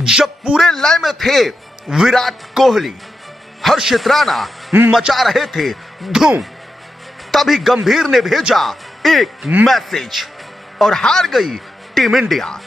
जब पूरे लय में थे विराट कोहली, हर्षित राणा मचा रहे थे धूम, तभी गंभीर ने भेजा एक मैसेज और हार गई टीम इंडिया।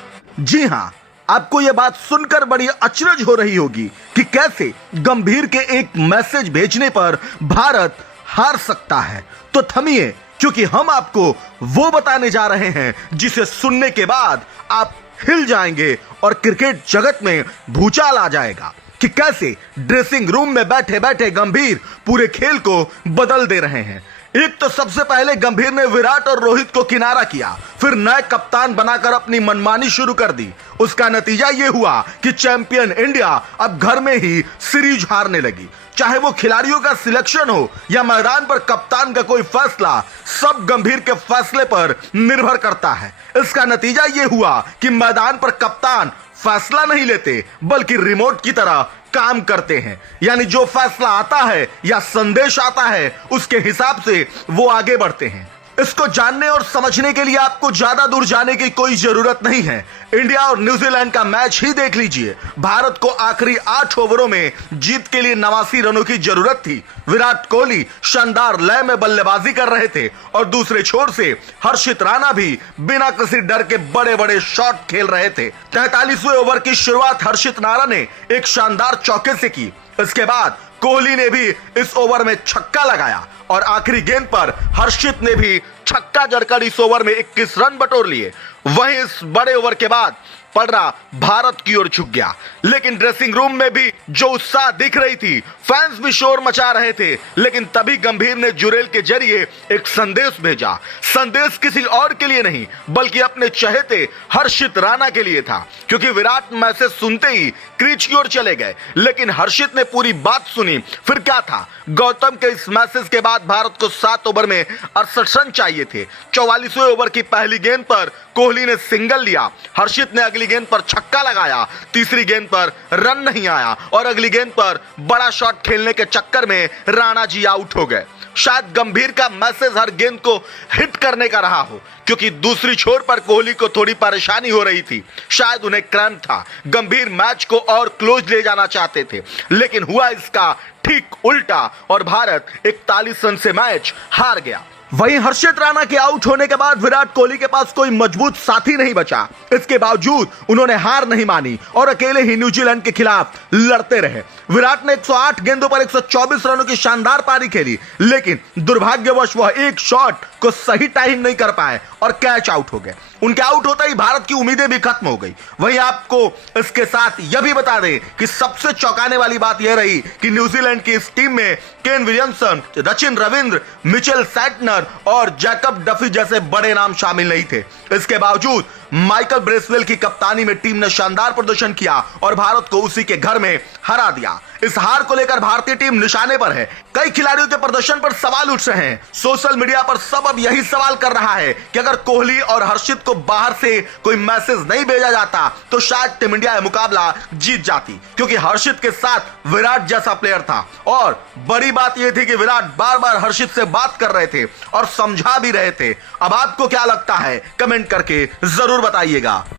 जी हां, आपको यह बात सुनकर बड़ी अचरज हो रही होगी कि कैसे गंभीर के एक मैसेज भेजने पर भारत हार सकता है। तो थमिए, क्योंकि हम आपको वो बताने जा रहे हैं जिसे सुनने के बाद आप हिल जाएंगे और क्रिकेट जगत में भूचाल आ जाएगा कि कैसे ड्रेसिंग रूम में बैठे बैठे गंभीर पूरे खेल को बदल दे रहे हैं। एक तो सबसे पहले गंभीर ने विराट और रोहित को किनारा किया, फिर नए कप्तान बनाकर अपनी मनमानी शुरू कर दी। उसका नतीजा यह हुआ कि चैंपियन इंडिया अब घर में ही सीरीज हारने लगी। चाहे वो खिलाड़ियों का सिलेक्शन हो या मैदान पर कप्तान का कोई फैसला, सब गंभीर के फैसले पर निर्भर करता है। इसका नतीजा यह हुआ कि मैदान पर कप्तान फैसला नहीं लेते बल्कि रिमोट की तरह काम करते हैं। यानी जो फैसला आता है या संदेश आता है उसके हिसाब से वो आगे बढ़ते हैं। इसको जानने और समझने के लिए आपको ज्यादा दूर जाने की कोई जरूरत नहीं है। इंडिया और न्यूजीलैंड का मैच ही देख लीजिए। भारत को आखिरी 8 ओवरों में जीत के लिए 89 रनों की जरूरत थी। विराट कोहली शानदार लय में बल्लेबाजी कर रहे थे और दूसरे छोर से हर्षित राणा भी बिना किसी डर के बड़े बड़े शॉट खेल रहे थे। 43वें ओवर की शुरुआत हर्षित राणा ने एक शानदार चौके से की। इसके बाद कोहली ने भी इस ओवर में छक्का लगाया और आखिरी गेंद पर हर्षित ने भी छक्का जड़कर इस ओवर में 21 रन बटोर लिए। वहीं इस बड़े ओवर के बाद पलड़ा भारत की ओर झुक गया, लेकिन ड्रेसिंग रूम में भी जो उत्साह दिख रही थी, फैंस भी शोर मचा रहे थे। लेकिन तभी गंभीर ने जुरेल के जरिए एक संदेश भेजा। संदेश किसी और के लिए नहीं बल्कि अपने चहेते हर्षित राणा के लिए था, क्योंकि विराट मैसेज सुनते ही क्रीज की ओर चले गए, लेकिन हर्षित ने पूरी बात सुनी। फिर क्या था, गौतम के इस मैसेज के बाद भारत को 7 ओवर में 68 रन चाहिए थे। 44वें ओवर की पहली गेंद पर कोहली ने सिंगल लिया, हर्षित ने अगली गेंद पर छक्का लगाया, तीसरी गेंद पर रन नहीं आया और अगली गेंद पर बड़ा शॉट खेलने के चक्कर में राणा जी आउट हो गए। शायद गंभीर का मैसेज हर गेंद को हिट करने का रहा हो, क्योंकि दूसरी छोर पर कोहली को थोड़ी परेशानी हो रही थी। शायद उन्हें क्रैम्प था। गंभीर मैच को और क्लोज ले जाना चाहते थे, लेकिन हुआ इसका ठीक उल्टा और भारत 41 रन से मैच हार गया। वहीं हर्षित राणा के आउट होने के बाद विराट कोहली के पास कोई मजबूत साथी नहीं बचा। इसके बावजूद उन्होंने हार नहीं मानी और अकेले ही न्यूजीलैंड के खिलाफ लड़ते रहे। विराट ने 108 गेंदों पर 124 रनों की शानदार पारी खेली, लेकिन दुर्भाग्यवश वह एक शॉट को सही टाइम नहीं कर पाए और कैच आउट हो गए। उनके आउट होते ही भारत की उम्मीदें भी खत्म हो गई। वहीं आपको इसके साथ यह भी बता दें कि सबसे चौंकाने वाली बात यह रही कि न्यूजीलैंड की इस टीम में Kane Williamson, Sachin Ravindra, Mitchell Santner और जैकब डफी जैसे बड़े नाम शामिल नहीं थे। इसके बावजूद माइकल ब्रेसवेल की कप्तानी में टीम ने शानदार प्रदर्शन किया और भारत को उसी के घर में हरा दिया। इस हार को लेकर भारतीय टीम निशाने पर है। कई खिलाड़ियों के प्रदर्शन पर सवाल उठ रहे हैं। सोशल मीडिया पर सब अब यही सवाल कर रहा है कि अगर कोहली और हर्षित को बाहर से कोई मैसेज नहीं भेजा जाता तो शायद टीम इंडिया यह मुकाबला जीत जाती, क्योंकि हर्षित के साथ विराट जैसा प्लेयर था। और बड़ी बात यह थी कि विराट बार बार हर्षित से बात कर रहे थे और समझा भी रहे थे। अब आपको क्या लगता है, कमेंट करके जरूर बताइएगा।